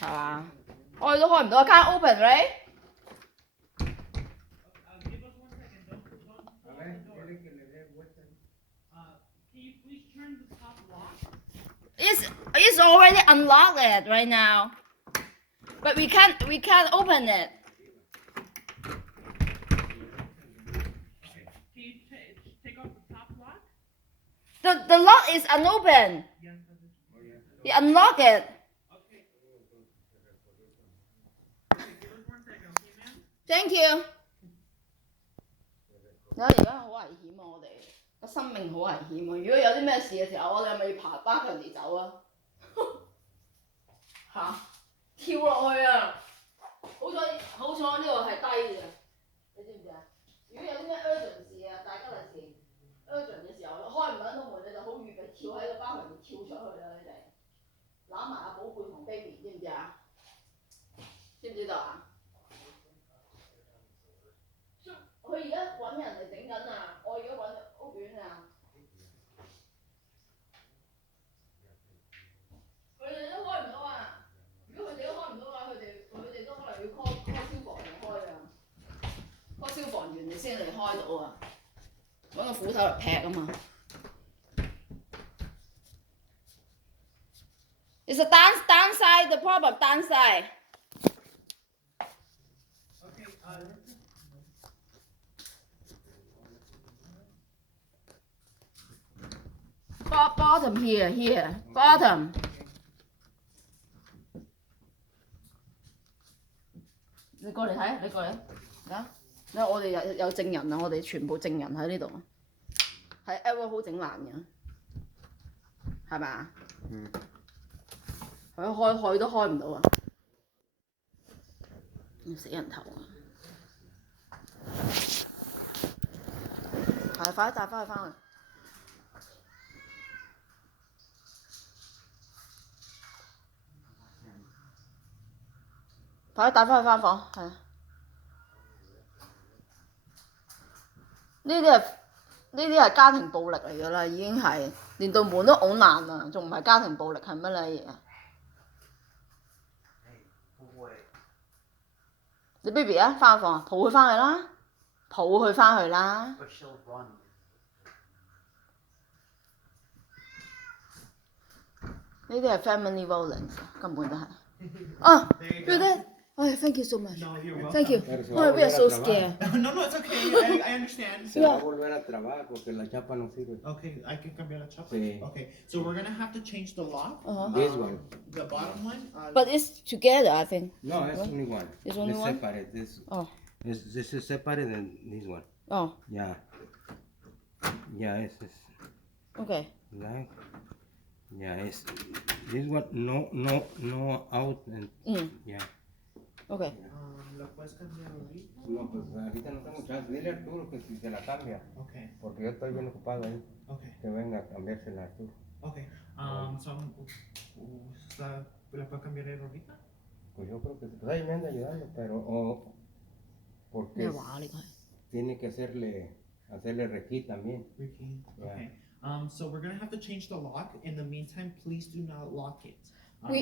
係嘛？開都開唔到，can't open right？ It's already unlocked it right now, but we can't open it. Can you take off the top lock? The lock is unopened. You unlock it. Okay. Okay, give us 1 second, okay, ma'am? Thank you. 而家好危險啊！我哋個生命好危險啊！如果有啲咩事嘅時候，我哋係咪要爬巴人哋走啊？嚇！跳落去啊！好彩呢個係低嘅，你知唔知啊？如果有啲咩 urgent 事啊，大家嚟時 urgent 嘅時候，開唔緊到門，你就好預備跳喺個巴人度跳出去啦！你哋攬埋阿寶貝同 baby， 知唔知啊？知唔知道啊？佢而家揾人嚟整緊啊！我而家揾屋苑啊！佢哋都開唔到啊！如果佢哋都開唔到嘅話，佢哋都可能要 call 消防嚟開啊！call 消防員你先嚟開到啊！揾個斧頭嚟劈啊嘛！ It's a downside. The problem downside. Okay, Bottom here, bottom. 你過嚟睇，你過嚟啊！你我哋有證人啊，我哋全部證人喺呢度，係 EdwardHo 整爛嘅，係咪？嗯。佢開都開唔到啊！要死人頭啊！係，快啲帶翻去。快啲帶翻去翻房，係啊！呢啲係家庭暴力嚟㗎啦，已經係連道門都拱爛啦，仲唔係家庭暴力係乜嘢嘢？你 baby 啊，翻房抱佢翻去啦，抱佢翻去啦。呢啲係 family violence， 根本都係。啊 ，do that。Oh, thank you so much. No, you're welcome. Thank you. Oh, we are so scared. No, it's okay. I understand. Se va a volver a trabar porque la chapa no sirve. Okay, I can cambiar la chapa. Sí. Okay, so we're gonna have to change the lock. This one. The bottom one. But it's together, I think. No, it's only one. It's only one? Separate. This is separate than this one. Oh. Yeah. Yeah, it's Okay. like. Yeah, it's this one. No out and. Yeah. Okay. ¿Lo puedes cambiar ahorita? No, pues ahorita no tengo chance. Dile a Arturo que si se la cambia. Okay. Porque yo estoy bien ocupado ahí. Okay. Que venga a cambiársela a Arturo. Okay. ¿La puedo cambiar ahorita? Pues yo creo que pues ahí me anda ayudando, pero porque tiene que hacerle requí también. Requí. Yeah. Okay. So we're gonna have to change the lock. In the meantime, please do not lock it.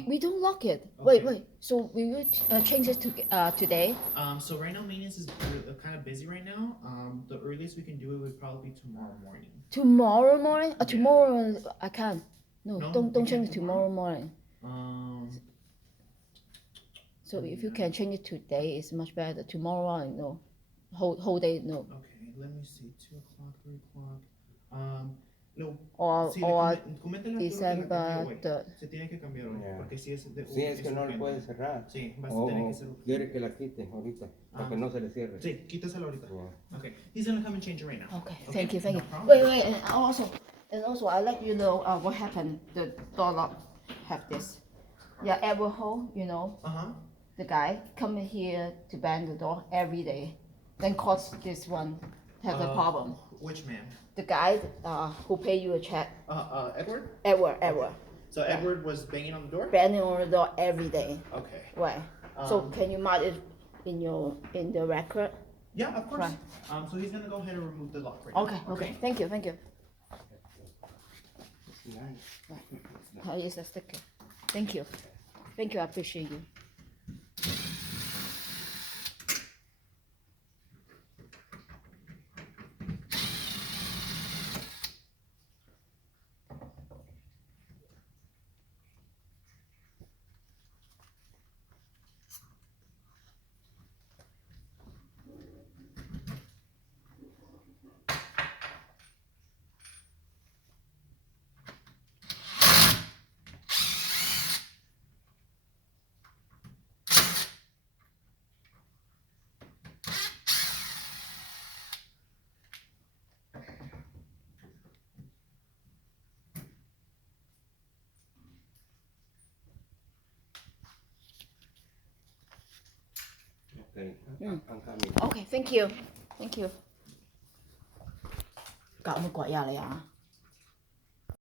We don't lock it. Okay. Wait. So we will change it today. So right now maintenance is kind of busy right now. The earliest we can do it would probably be tomorrow morning. Tomorrow morning? Tomorrow I can't. No, No, don't you change can't it tomorrow morning. So if you can change it today, it's much better. Tomorrow morning, no. Whole day, no. Okay, let me see. 2 o'clock, 3 o'clock. No. Or Coméntale a Arturo que la December cambie hoy. 3rd. Se tiene que cambiar hoy, Yeah. porque si es de Sí, es que no le urgente. puede cerrar. Sí, vas a O tener que ser quiere que la quite ahorita, para que no se le cierre. Sí, quítaselo ahorita. Yeah. Okay, he's gonna come and change it right now. Okay, thank you. no problem. Wait, and also I let you know what happened. The door lock have this. Yeah, EdwardHo, the guy come here to bang the door every day, then cause this one have a problem. Which man? The guy who pay you a check. Edward? Edward. So Edward was banging on the door? Banging on the door every day. Okay. Right. So can you mark it in the record? Yeah, of course. Right. So he's gonna go ahead and remove the lock right now. Okay. Thank you. Nice. Right. How is the sticker? Thank you. Thank you, I appreciate you. Okay, I'm coming. Okay, thank you. Thank you. Cạo một quả ya này à?